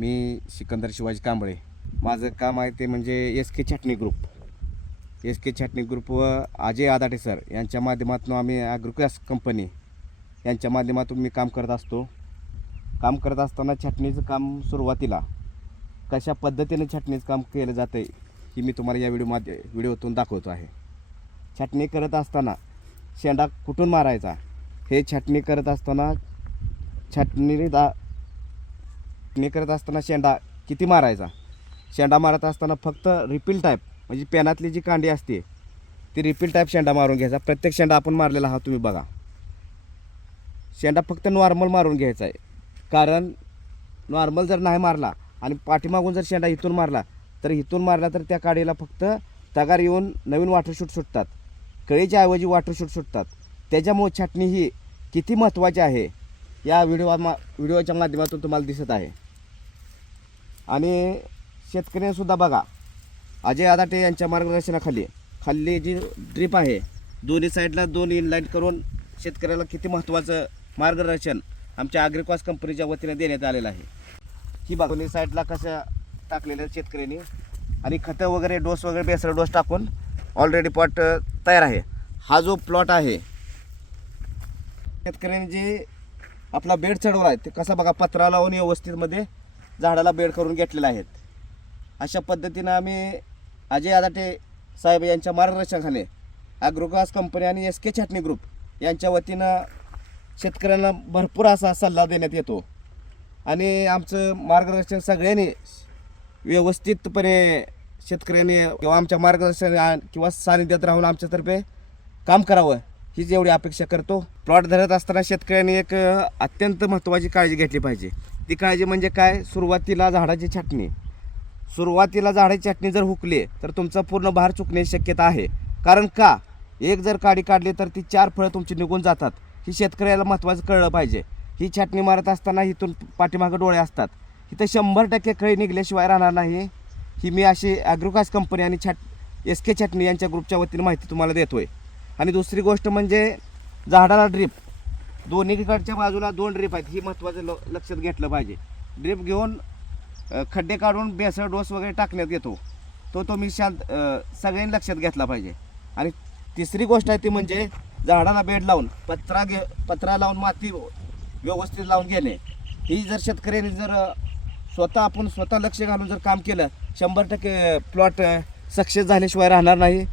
मी सिकंदर शिवाजी कांबळे. माझं काम आहे ते म्हणजे एस के छाटणी ग्रुप. एस के छाटणी ग्रुप व अजय आदाटे सर यांच्या माध्यमातून आम्ही ॲग्रोकॅस कंपनी यांच्या माध्यमातून मी काम करत असतो. काम करत असताना छाटणीचं काम सुरुवातीला कशा पद्धतीने छाटणीचं काम केलं जातं ही मी तुम्हाला या व्हिडिओतून दाखवतो आहे. छाटणी करत असताना शेंडा कुठून मारायचा हे छाटणी करत असताना करत असताना शेंडा किती मारायचा, शेंडा मारत असताना फक्त रिपील टाईप म्हणजे पेनातली जी कांडी असते ती रिपील टाईप शेंडा मारून घ्यायचा. प्रत्येक शेंडा आपण मारलेला हा तुम्ही बघा. शेंडा फक्त नॉर्मल मारून घ्यायचा आहे, कारण नॉर्मल जर नाही मारला आणि पाठीमागून जर शेंडा इथून मारला तर त्या काडीला फक्त तगार येऊन नवीन वॉटरशूट सुटतात, कळीच्या ऐवजी वॉटरशूट सुटतात. त्याच्यामुळे छाटणी ही किती महत्त्वाची आहे या व्हिडिओच्या माध्यमातून तुम्हाला दिसत आहे. आणि शेतकऱ्यांसुद्धा बघा, अजय आदाटे यांच्या मार्गदर्शनाखाली जी ड्रीप आहे दोन्ही साईडला 2 इनलाईन करून शेतकऱ्याला किती महत्त्वाचं मार्गदर्शन आमच्या ॲग्रोकॅस कंपनीच्या वतीने देण्यात आलेलं आहे. ही बघा दोन्ही साईडला कसं टाकलेलं आहे शेतकऱ्यांनी, आणि खतं वगैरे डोस वगैरे बेसर डोस टाकून ऑलरेडी प्लॉट तयार आहे. हा जो प्लॉट आहे शेतकऱ्यांनी जे आपला बेड चढवला आहे ते कसा बघा पत्रा लावून व्यवस्थितमध्ये झाडाला बेड करून घेतलेला आहेत. अशा पद्धतीनं आम्ही अजय आदाटे साहेब यांच्या मार्गदर्शनाखाली ॲग्रोकॅस कंपनी आणि एस के छाटणी ग्रुप यांच्या वतीनं शेतकऱ्यांना भरपूर असा सल्ला देण्यात येतो. आणि आमचं मार्गदर्शन सगळ्यांनी व्यवस्थितपणे शेतकऱ्यांनी किंवा आमच्या मार्गदर्शन किंवा सानिध्यात राहून आमच्यातर्फे काम करावं हीच एवढी अपेक्षा करतो. प्लॉट धरत असताना शेतकऱ्यांनी एक अत्यंत महत्त्वाची काळजी घेतली पाहिजे. ती काळजी म्हणजे काय, सुरुवातीला झाडाची छाटणी जर हुकली तर तुमचा पूर्ण भार चुकण्याची शक्यता आहे. कारण का, एक जर काडी काढली तर ती 4 फळं तुमची निघून जातात. ही शेतकऱ्याला महत्त्वाचं कळलं पाहिजे. ही छाटणी मारत असताना इथून पाठीमागं डोळे असतात, इथं 100% कळी निघल्याशिवाय राहणार नाही. ही मी अशी ॲग्रोकॅस कंपनी आणि एस के छाटणी यांच्या ग्रुपच्या वतीने माहिती तुम्हाला देतोय. आणि दुसरी गोष्ट म्हणजे झाडाला ड्रीप, दोन्हीकडच्या बाजूला 2 ड्रीप आहेत, ही महत्त्वाचं लक्षात घेतलं पाहिजे. ड्रीप घेऊन खड्डे काढून बेसळ डोस वगैरे टाकण्यात येतो, तो मी सगळ्यांनी लक्षात घेतला पाहिजे. आणि तिसरी गोष्ट आहे ती म्हणजे झाडाला बेड लावून पत्रा लावून माती व्यवस्थित लावून घेणे. ही जर शेतकऱ्यांनी जर स्वतः लक्ष घालून जर काम केलं 100% प्लॉट सक्सेस झाल्याशिवाय राहणार नाही.